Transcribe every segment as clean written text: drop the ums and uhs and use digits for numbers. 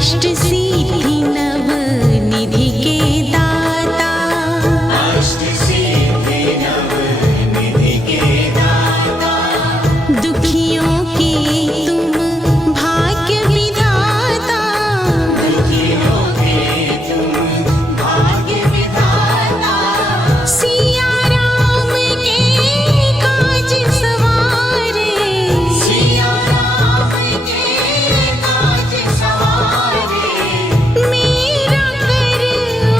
अष्टसिद्धि नवनिधि के दाता, अष्टसिद्धि नवनिधि के दाता, दुखियों के तुम भाग्य विधाता, दुखियों के तुम भाग्य विधाता, सिया राम के काज सवारे, सिया राम के काज सवारे, मेरा कर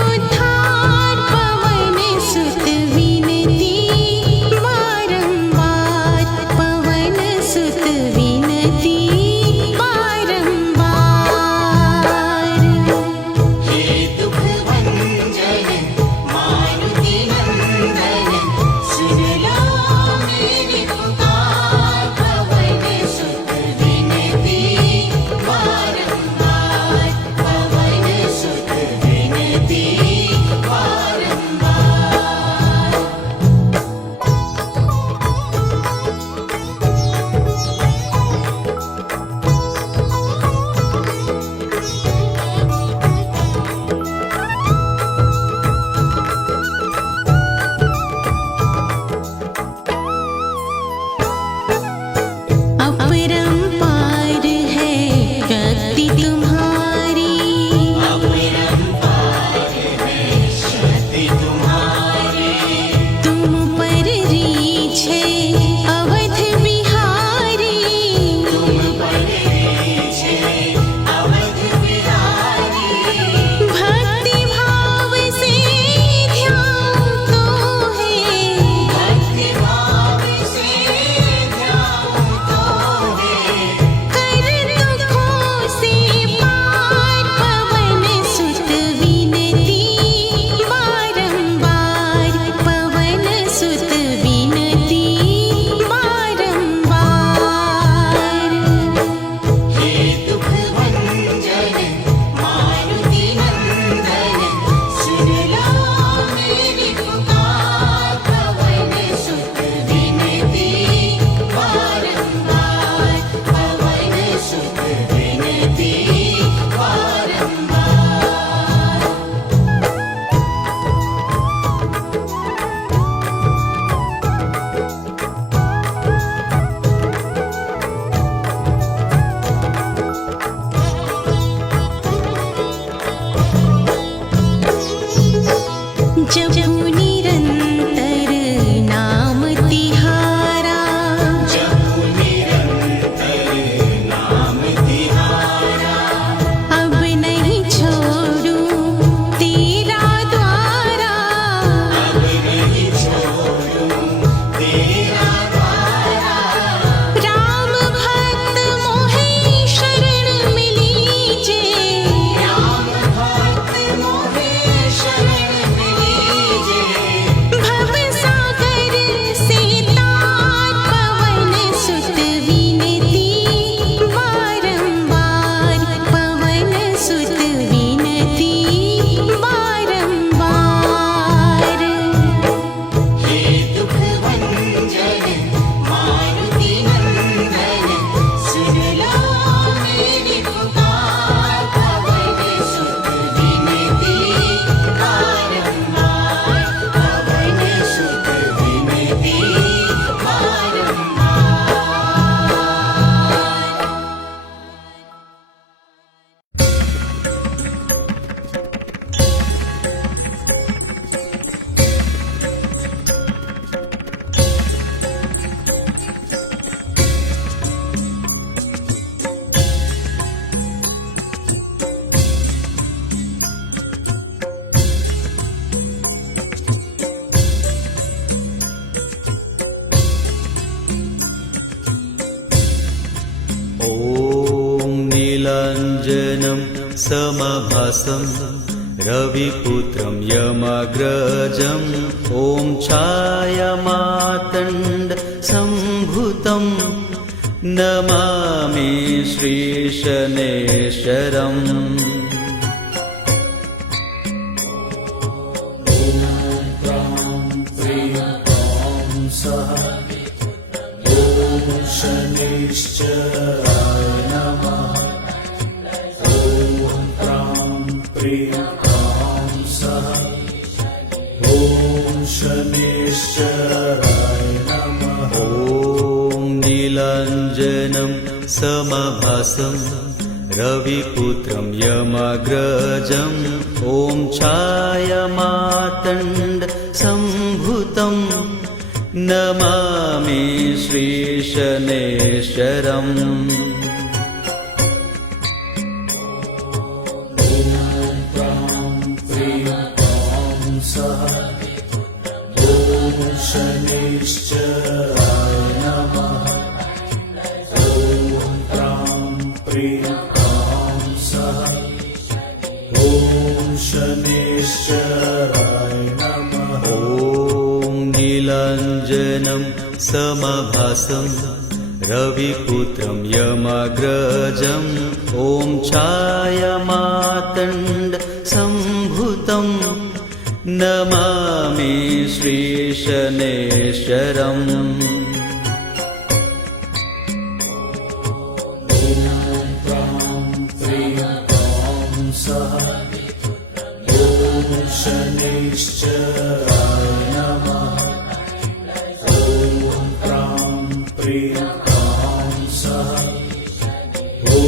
उद्धार पवन सुत विनती बारंबार, पवन सुत विनती बारंबार। हे दुख भंजन मारुति नंदन, सुन लो मेरी पुकार, पवन सुत विनती बारंबार, पवन सुत विनती बारंबार। अपरंपार है भक्ति तुम्हारी, अपरंपार है शक्ति तुम्हारी, तुम पर रीछ है अवध बिहारी, तुम पर रीछ है अवध बिहारी, भक्ति भाव से ध्यान तो है, भक्ति भाव से ध्यान तो है, कर दुखों से पार, पवन सुत विनती बारंबार, पवन सुत विनती बारंबार। हे दुख भंजन मारुति नंदन, सुन लो मेरी पुकार, पवन सुत विनती बारंबार, पवन सुत विनती बारंबार। जपू निरंतर नाम तिहारा, जपू निरंतर नाम तिहारा, अब नहीं छोड़ूं तेरा द्वारा, अब नहीं छोड़ूं तेरा द्वारा, राम भक्त मोहे शरण मिलीजे, राम भक्त मोहे शरण मिलीजे, भव सागर से तार, पवन सुत विनती बारंबार, पवन सुत विनती बारंबार। हे दुख भंजन मारुति नंदन, सुन लो मेरी पुकार, पवन सुत विनती बारंबार, पवन सुत विनती ॐ नीलाञ्जनं समभासं रविपुत्रं यमग्रजम् ॐ छायामातण्ड सम्भुतं नमामि श्रीशनेश्वरम् शनिश्चराय नमः। ॐ समभासं रविपुत्रं यमाग्रजम् ॐ छायामातण्ड सम्भुतं नमामि श्रीशनैश्वरम् शनैश्चराय नमः ॐ प्रां प्रीं प्रां सः ॐ शनैश्चराय नमः ॐ नीलाञ्जनं समभासं रविपुत्रं यमाग्रजम् ॐ छायामातण्ड सम्भुतं नमामि श्रीशनैश्वरम् शनैश्चराय नमः ॐ प्रां प्रीं प्रां सः ॐ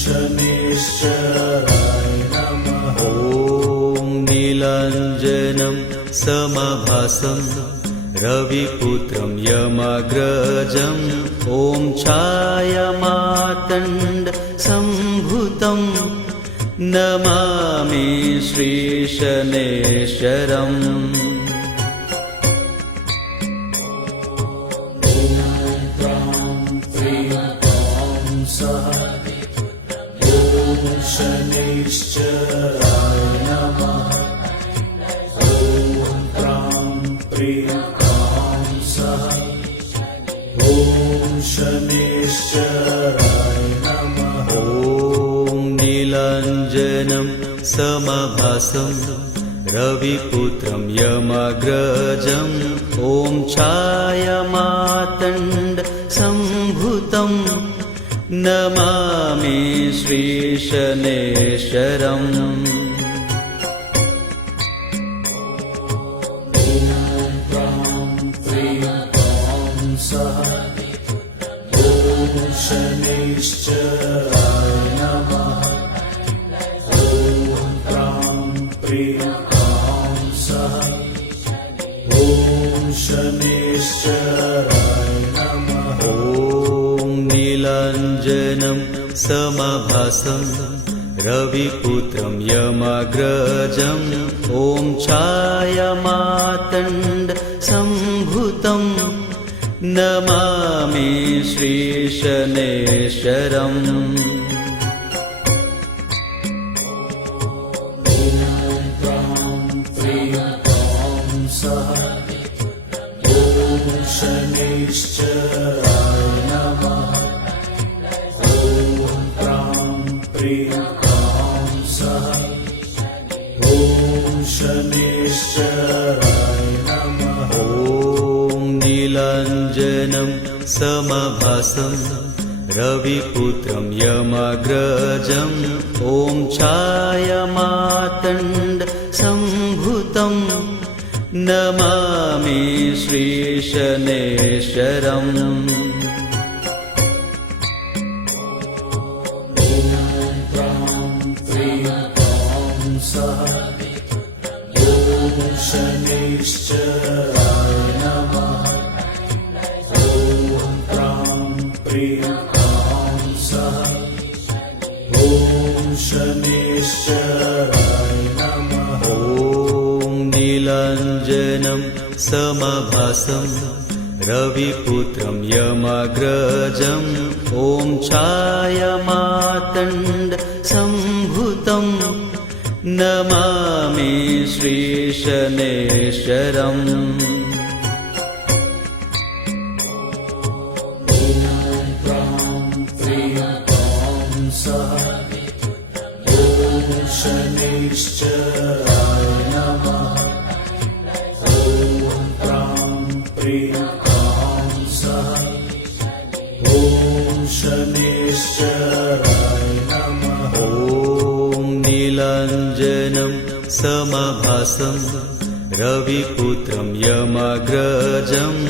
शनैश्चराय नमः ॐ नीलाञ्जनं समभासं रविपुत्रं यमाग्रजम् ॐ छायामातण्ड सम्भुतं नमामि श्रीशनैश्वरम् शनैश्चराय नमः ॐ प्रां प्रीं प्रां सः ॐ शनैश्चराय नमः ॐ नीलाञ्जनं समभासं रविपुत्रं यमाग्रजम् ॐ छायामातण्ड सम्भुतं नमामि श्रीशनैश्वरम् शनैश्चराय नमः ॐ प्रां प्रीं प्रां सः ॐ शनैश्चराय नमः ॐ नीलाञ्जनं समभासं रविपुत्रं यमाग्रजम् ॐ छायामातण्ड सम्भुतं नमामि श्रीशनैश्वरम् शनैश्चराय नमः ॐ प्रां प्रीं प्रां सः ॐ शनैश्चराय नमः ॐ नीलाञ्जनं समभासं रविपुत्रं यमाग्रजम् ॐ छायामातण्ड सम्भुतं नमामि श्रीशनैश्वरम् शनैश्चराय नमः ॐ प्रां प्रीं प्रां सः ॐ शनैश्चराय नमः ॐ नीलाञ्जनं समभासं रविपुत्रं यमाग्रजम् ॐ छायामातण्ड सम्भुतं नमामि श्रीशनैश्वरम् शनैश्चराय नमः ॐ प्रां प्रीं प्रां सः ॐ शनैश्चराय नमः ॐ नीलाञ्जनं समभासं रविपुत्रं यमाग्रजम्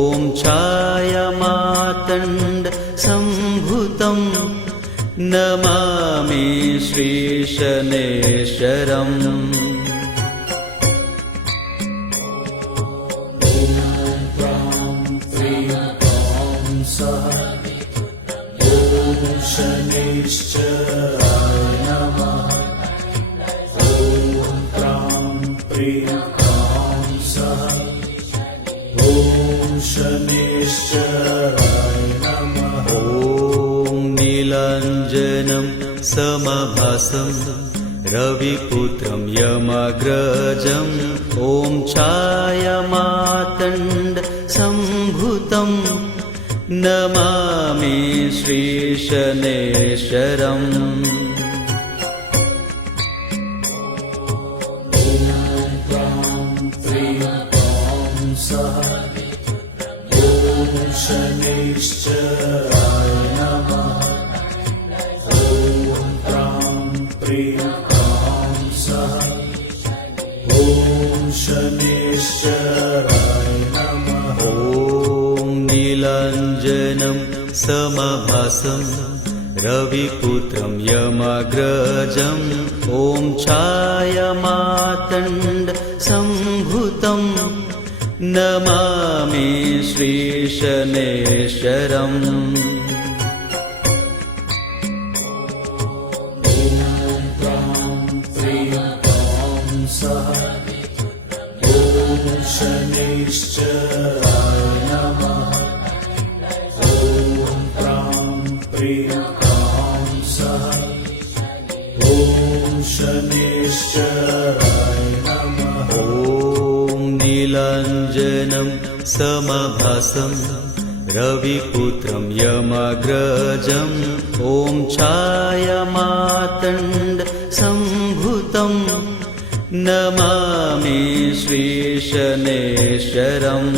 ॐ छायामातण्ड सम्भुतं नमामि श्रीशनैश्वरम् शनैश्चराय नमः। ॐ प्रां प्रीं प्रां सः। ॐ शनैश्चराय नमः। ॐ नीलाञ्जनं समभासं रविपुत्रं यमाग्रजम् ॐ छायामातण्ड सम्भुतम् नमामि श्रीशनैश्वरम् शनैश्चराय नमः। ॐ प्रां प्रीं प्रां सः। ॐ शनैश्चराय नमः। ॐ नीलाञ्जनं समभासं रविपुत्रं यमाग्रजम् ॐ छायामातण्ड सम्भुतम् नमामि श्रीशनैश्वरम् शनैश्चराय नमः। ॐ प्रां प्रीं प्रां सः। ॐ शनैश्चराय नमः। ॐ नीलाञ्जनं समभासं रविपुत्रं यमाग्रजम् ॐ छायामातण्ड सम्भुतम् नमामि श्रीशनैश्वरम्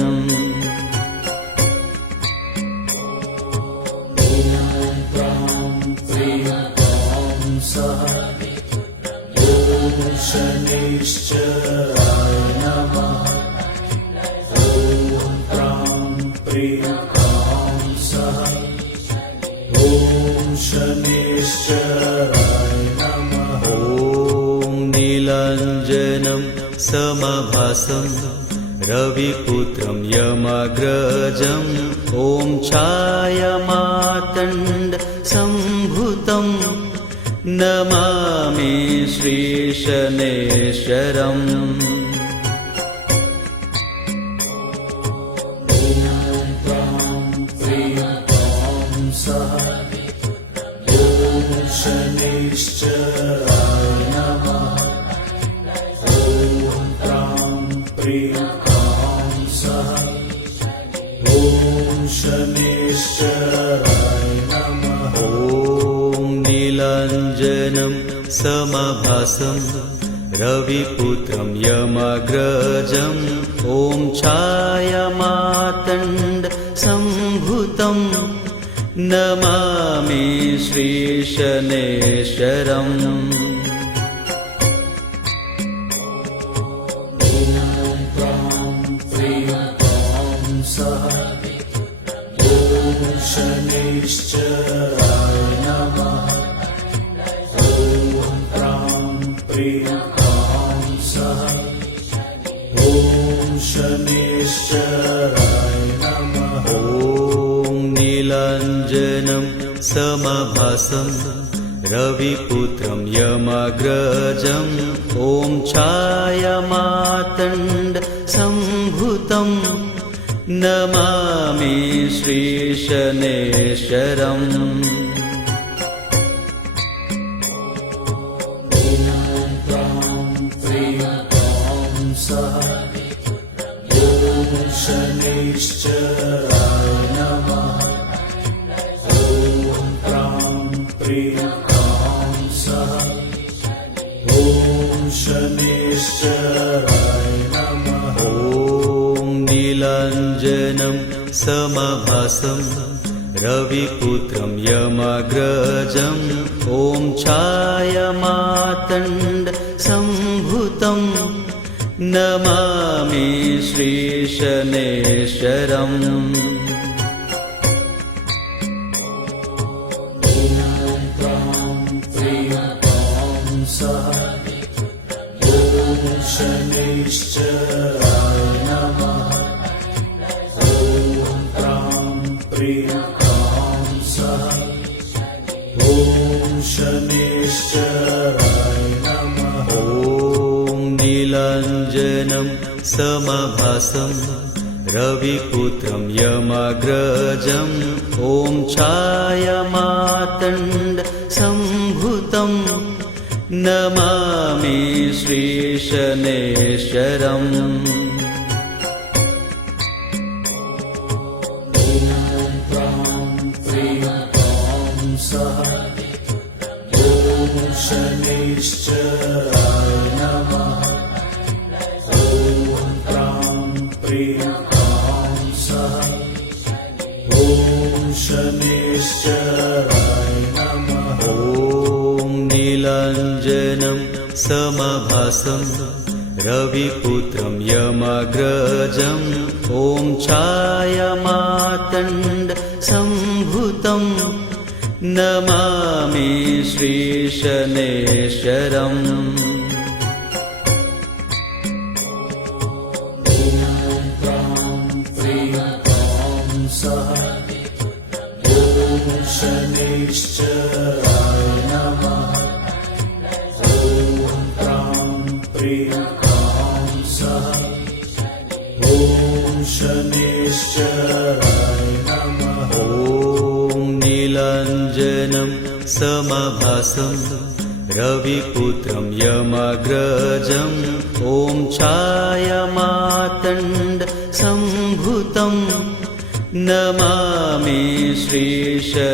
शनैश्चराय नमः। ॐ प्रां प्रीं प्रां सः। ॐ शनैश्चराय नमः। ॐ नीलाञ्जनं समभासं रविपुत्रं यमाग्रजम् ॐ छायामातण्ड सम्भुतम् नमामि श्रीशनैश्वरम् शनैश्चराय नमः। ॐ प्रां प्रीं प्रां सः। ॐ शनैश्चराय नमः। ॐ नीलाञ्जनं समभासं रविपुत्रं यमाग्रजम् ॐ छायामातण्ड सम्भुतम् नमामि श्रीशनैश्वरम् शनैश्चराय नमः। ॐ प्रां प्रीं प्रां सः। ॐ शनैश्चराय नमः। ॐ नीलाञ्जनं समभासं रविपुत्रं यमाग्रजम् ॐ छायामातण्ड सम्भुतम् नमामि श्रीशनैश्वरम् शनैश्चराय नमः। ॐ प्रां प्रीं प्रां सः। ॐ शनैश्चराय नमः। ॐ नीलाञ्जनं समभासं रविपुत्रं यमाग्रजम् ॐ छायामातण्ड सम्भुतम् नमामि श्रीशनैश्वरम् ॐ शनैश्चराय नमः ॐ प्रां प्रीं प्रां सः ॐ शनैश्चराय नमः ॐ नीलाञ्जनं समभासं रविपुत्रं यमाग्रजम् ॐ छायामातण्ड सम्भुतं नमामि श्रीशनैश्वरम् शनैश्चराय नमः ॐ प्रां प्रीं प्रां सः ॐ शनैश्चराय नमः ॐ नीलाञ्जनं समभासं रविपुत्रं यमाग्रजम् ॐ छायामातण्ड सम्भुतं नमामि श्रीशनैश्वरम् शनैश्चराय नमः ॐ प्रां प्रीं प्रां सः ॐ शनैश्चराय नमः ॐ नीलाञ्जनं समभासं रविपुत्रं यमाग्रजम् ॐ छायामातण्ड सम्भुतं नमामि श्रीशनैश्वरम्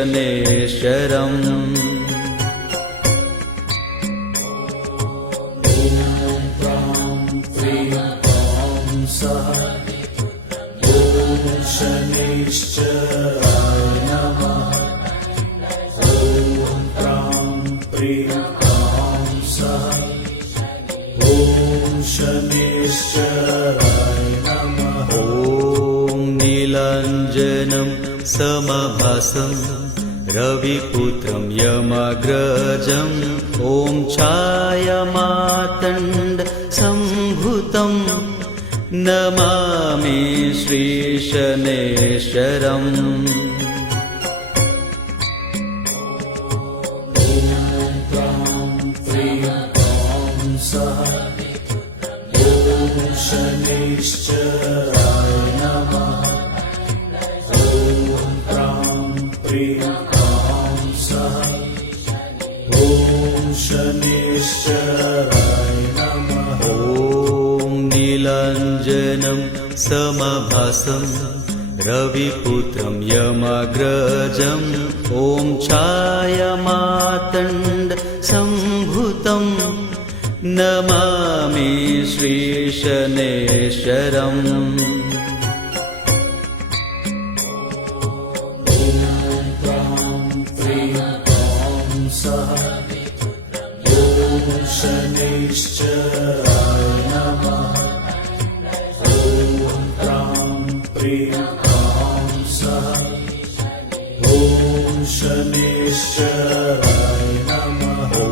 शनैश्चराय नमः ॐ प्रां प्रीं प्रां सः ॐ शनैश्चराय नमः ॐ नीलाञ्जनं समभासं रविपुत्रं यमाग्रजम् ॐ छायामातण्ड सम्भुतं नमामि श्रीशनैश्वरम् शनैश्चराय नमः ॐ प्रां प्रीं प्रां सः ॐ शनैश्चराय नमः ॐ नीलाञ्जनं समभासं रविपुत्रं यमाग्रजम् ॐ छायामातण्ड सम्भुतं नमामि श्रीशनैश्वरम् शनैश्चराय नमः ॐ प्रां प्रीं प्रां सः ॐ शनैश्चराय नमः ॐ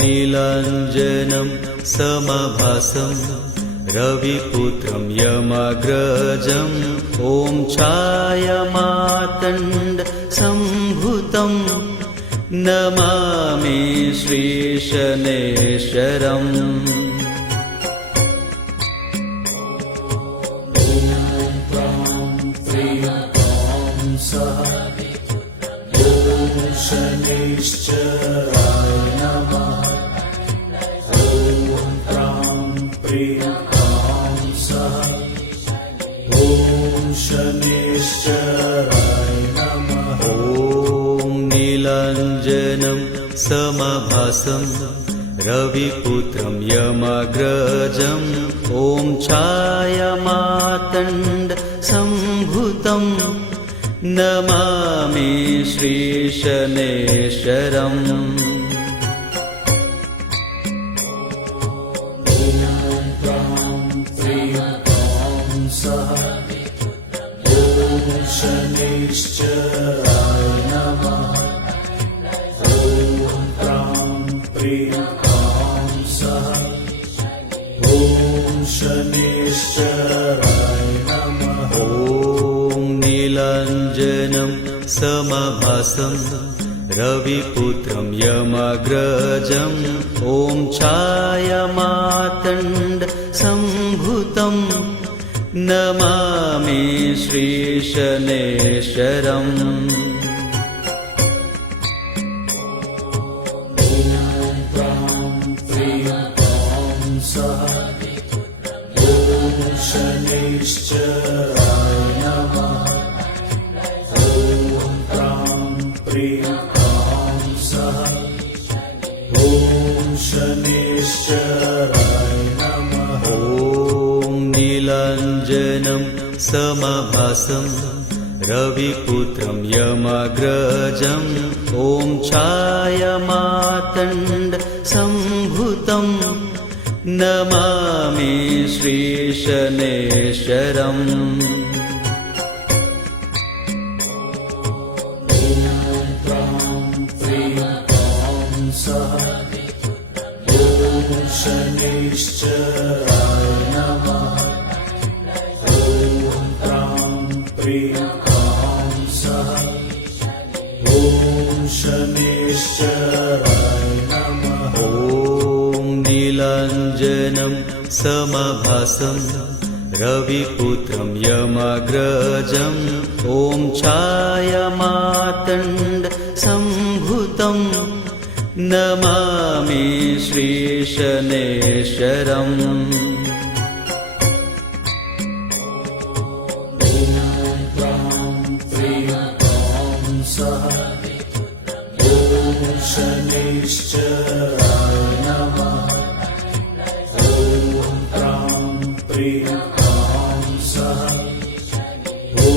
नीलाञ्जनं समभासं रविपुत्रं यमाग्रजम् ॐ छायामातण्ड सम्भुतं नमामि श्रीशनैश्वरम् शनैश्चराय नमः ॐ प्रां प्रीं प्रां सः ॐ शनैश्चराय नमः ॐ नीलाञ्जनं समभासं रविपुत्रं यमाग्रजम् ॐ छायामातण्ड सम्भुतं नमामि श्रीशनैश्वरम् शनैश्चराय नमः ॐ प्रां प्रीं प्रां सः शनैश्चराय नमः ॐ नीलाञ्जनं समभासं रविपुत्रं यमाग्रजम् ॐ छायामातण्ड सम्भुतं नमामि श्रीशनैश्चरम् शनैश्चराय नमः ॐ प्रां प्रीं प्रां सः ॐ शनैश्चराय नमः ॐ नीलाञ्जनं समभासं रविपुत्रं यमाग्रजम् ॐ छायामातण्ड सम्भुतं नमामि श्रीशनैश्चरम् शनैश्चराय नमः ॐ प्रां प्रीं प्रां सः ॐ शनैश्चराय नमः ॐ नीलाञ्जनं समभासं रविपुत्रं यमाग्रजम् ॐ छायामातण्ड सम्भुतं नमामि श्रीशनैश्चरम् शनैश्चराय नमः ॐ प्रां प्रीं प्रां सः ॐ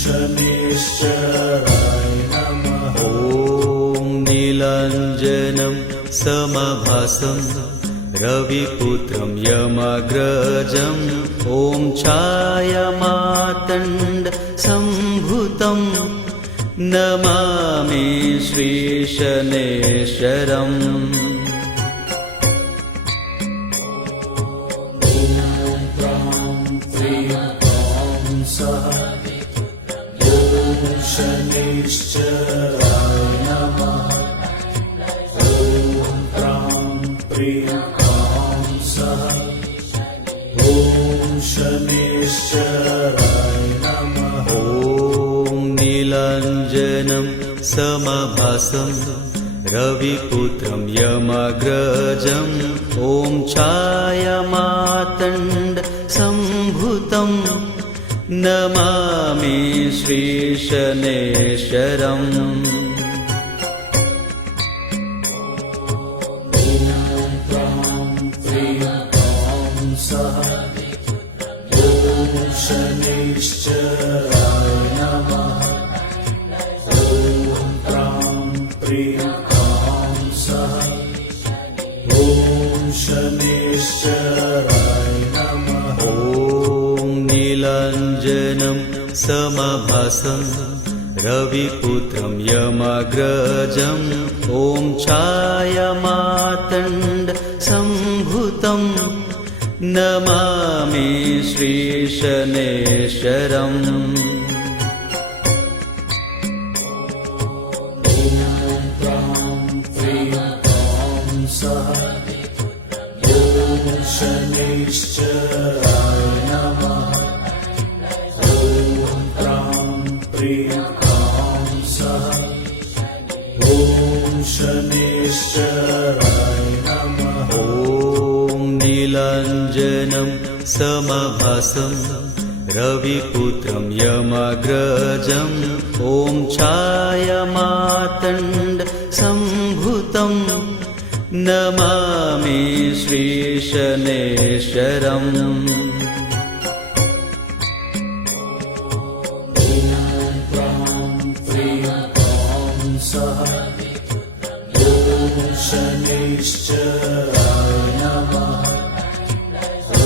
शनैश्चराय नमः ॐ नीलाञ्जनं समभासं रविपुत्रं यमाग्रजम् ॐ छायामातण्ड सम्भुतं नमामि श्रीशनैश्चरम् शनैश्चराय नमः ॐ प्रां प्रीं प्रां सः ॐ शनैश्चराय नमः ॐ नीलाञ्जनं समभासं रविपुत्रं यमाग्रजम् ॐ छायामातण्ड सम्भुतं नमामि श्रीशनैश्चरम् शनैश्चराय नमः ॐ प्रां प्रीं प्रां सः ॐ शनैश्चराय नमः ॐ नीलाञ्जनं समभासं रविपुत्रं यमाग्रजम् ॐ छायामातण्ड सम्भुतं नमामि श्रीशनैश्चरम् शनैश्चराय नमः ॐ प्रां प्रीं प्रां सः ॐ शनैश्चराय नमः ॐ नीलाञ्जनं समभासं रविपुत्रं यमाग्रजम् ॐ छायामातण्ड सम्भुतं नमामि श्रीशनैश्चरम् शनैश्चराय नमः ॐ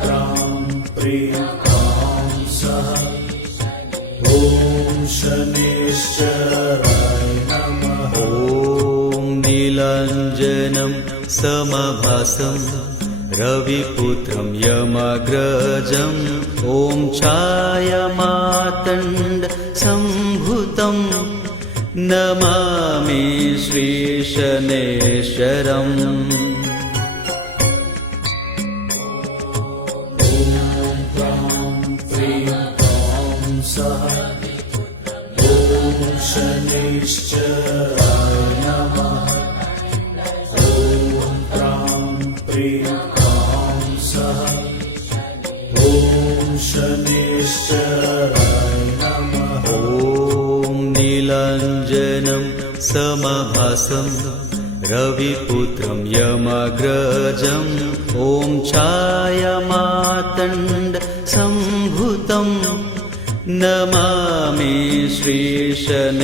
प्रां प्रीं प्रां सः ॐ शनैश्चराय नमः ॐ नीलाञ्जनं समभासं रविपुत्रं यमग्रजम् ॐ छायामातण्ड सम्भूतं नमामि श्रीशनैश्वरम् शनैश्चराय नमः ॐ प्रां प्रीं प्रां सः ॐ शनैश्चराय नमः ॐ नीलाञ्जनं समभासं रविपुत्रं यमग्रजम् ॐ छायामातण्ड सम्भूतं नमामि श्रीशनैश्वरम्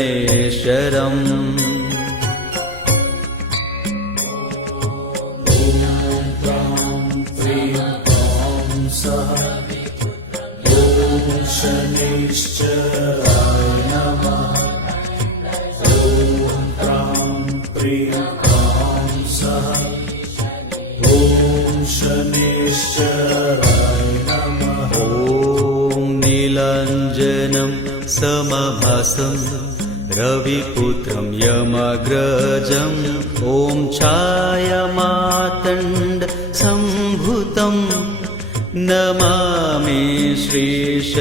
शनैश्चराय नमः ॐ प्रां प्रीं प्रां सः ॐ शनैश्चराय नमः ॐ नीलाञ्जनं समभासं रविपुत्रं यमग्रजम् ॐ छायामातण्ड सम्भूतं नमामि श्रीशनैश्वरम्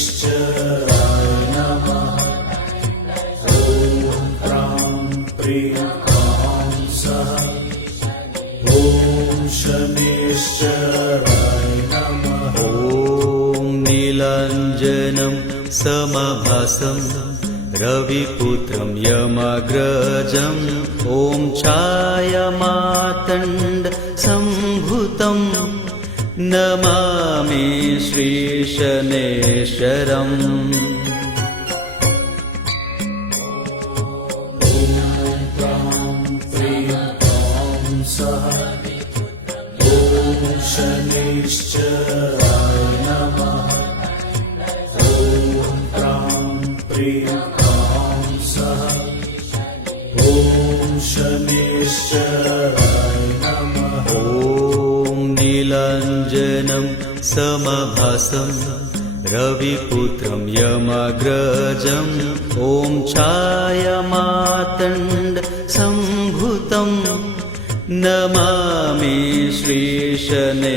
शनैश्चराय नमः ॐ प्रां प्रीं प्रां सः ॐ शनैश्चराय नमः ॐ नीलाञ्जनं समभासं रविपुत्रं यमग्रजम् ॐ छायामातण्ड सम्भूतं नमामि श्रीशनैश्वरम् शनैश्चराय नमः ॐ प्रां प्रीं प्रां सः ॐ शनैश्चराय नमः ॐ नीलाञ्जनं समभासं रविपुत्रं यमग्रजम् ॐ छायामातण्ड सम्भूतं नमामि श्रीशनैश्वरम्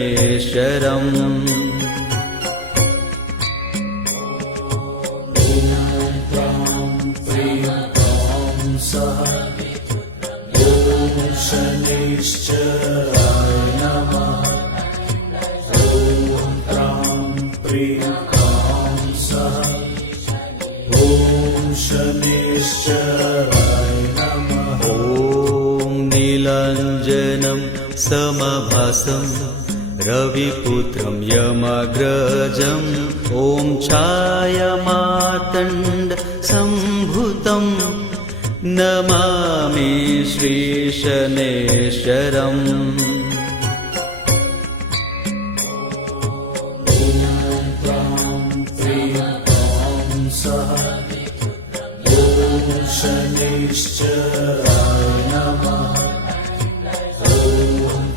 शनैश्चराय नमः ॐ प्रां प्रीं प्रां सः ॐ शनैश्चराय नमः ॐ नीलाञ्जनं समभासं रविपुत्रं यमग्रजम् ॐ छायामातण्ड सम्भूतं नमामि श्रीशनैश्वरम् शनैश्चराय नमः ॐ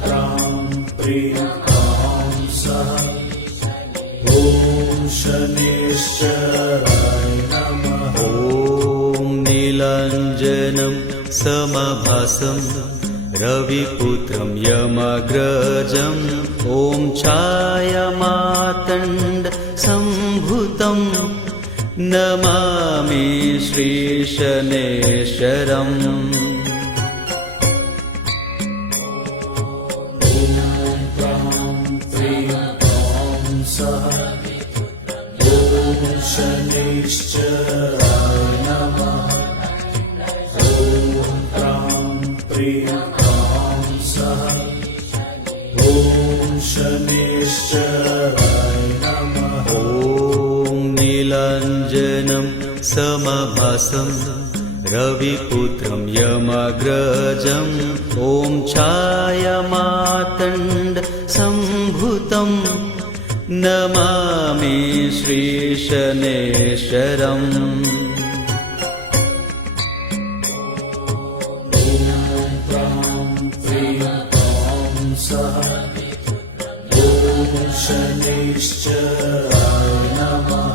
प्रां प्रीं प्रां सः ॐ शनैश्चराय नमः ॐ नीलाञ्जनं समभासं रविपुत्रं यमग्रजम् ॐ छायामातण्ड सम्भूतं नमामि श्रीशनैश्वरम् शनैश्चराय नमः ॐ प्रां प्रीं प्रां सः ॐ शनैश्चराय नमः ॐ नीलाञ्जनं समभासं रविपुत्रं यमग्रजम् ॐ छायामातण्ड सम्भूतं नमामि नमामि श्रीशनेश्वरम् शनैश्चराय नमः।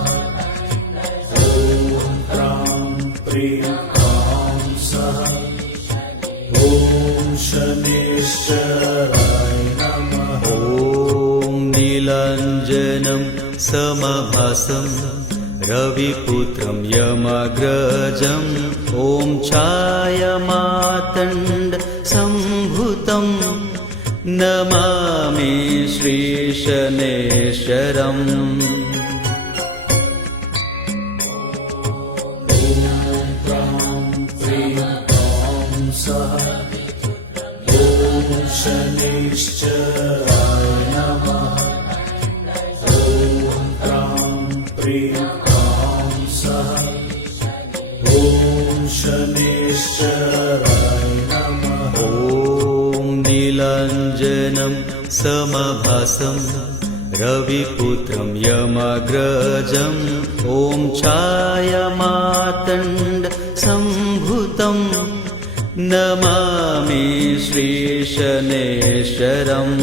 ॐ प्रां प्रीं प्रां सः। ॐ शनैश्चराय नमः। ॐ नीलाञ्जनं समभासं रविपुत्रं यमाग्रजम् ॐ छायामातण्ड सम्भुतं नमामि श्रीशनेश्वरम् शनैश्चराय नमः। ॐ प्रां प्रीं प्रां सः। ॐ शनैश्चराय नमः। ॐ नीलाञ्जनं समभासं रविपुत्रं यमाग्रजम् ॐ छायामातण्ड सम्भुतं नमामि श्रीशनेश्वरम्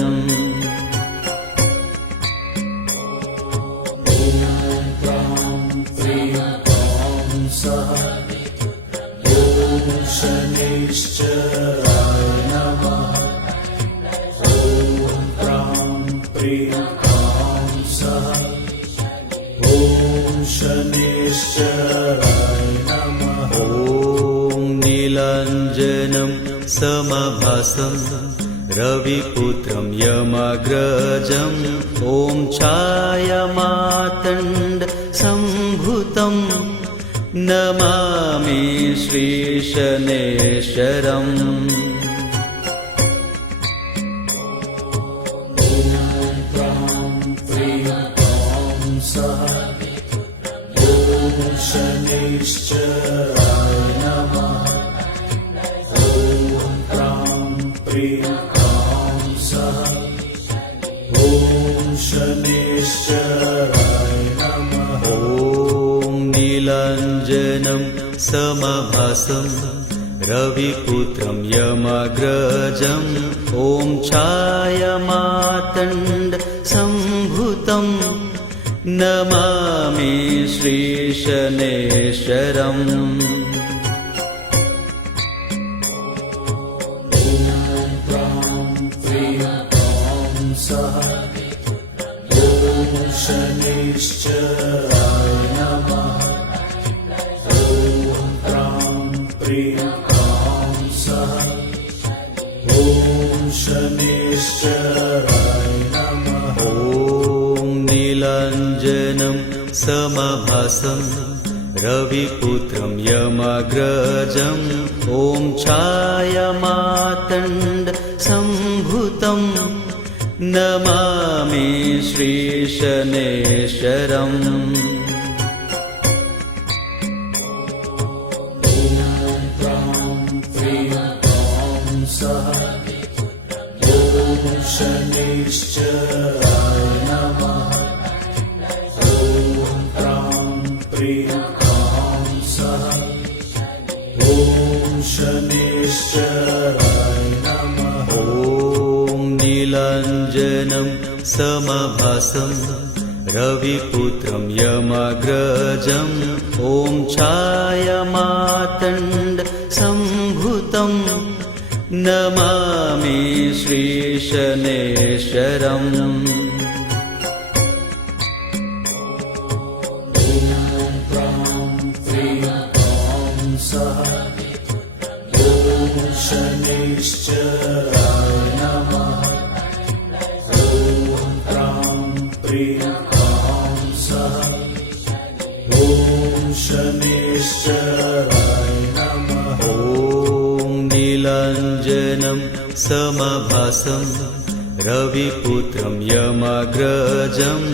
शनैश्चराय नमः। ॐ प्रां प्रीं प्रां सः। ॐ शनैश्चराय नमः। ॐ नीलाञ्जनं समभासं रविपुत्रं यमाग्रजम् ॐ छायामातण्ड सम्भुतं नमामि श्रीशनेश्वरम् शनैश्चराय नमः। ॐ प्रां प्रीं प्रां सः। ॐ शनैश्चराय नमः। ॐ नीलाञ्जनं समभासं रविपुत्रं यमाग्रजम् ॐ छायामातण्ड सम्भुतं नमामि श्रीशनेश्वरम् शनैश्चराय नमः। ॐ प्रां प्रीं प्रां सः। ॐ शनैश्चराय नमः। ॐ नीलाञ्जनं समभासं रविपुत्रं यमाग्रजम् ॐ छायामातण्ड सम्भुतं नमामि श्रीशनेश्वरम् शनैश्चराय नमः। ॐ प्रां प्रीं प्रां सः। ॐ शनैश्चराय नमः। ॐ नीलाञ्जनं समभासं रविपुत्रं यमाग्रजम् ॐ छायामातण्ड सम्भुतं नमामि श्रीशनेश्वरम् शनैश्चराय नमः। ॐ प्रां प्रीं प्रां सः। ॐ शनैश्चराय नमः। ॐ नीलाञ्जनं समभासं रविपुत्रं यमाग्रजम्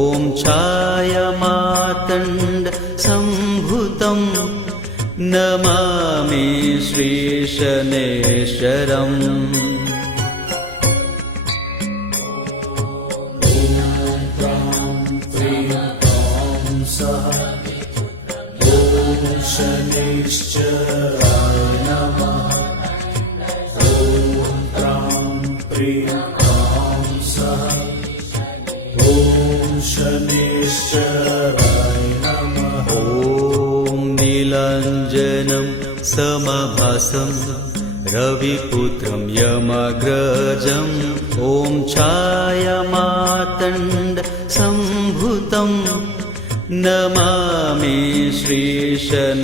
ॐ छायामातण्ड सम्भुतं नमामि श्रीशनेश्वरम् प्रां प्रीं शनैश्चराय नमः ॐ त्रां प्रीं क्रां सः ॐ शनैश्चराय नमः ॐ नीलाञ्जनं समभासं रविपुत्रं यमग्रजम् ॐ छायामातण्ड सम्भुतं नमामि श्रीशनैश्चरम्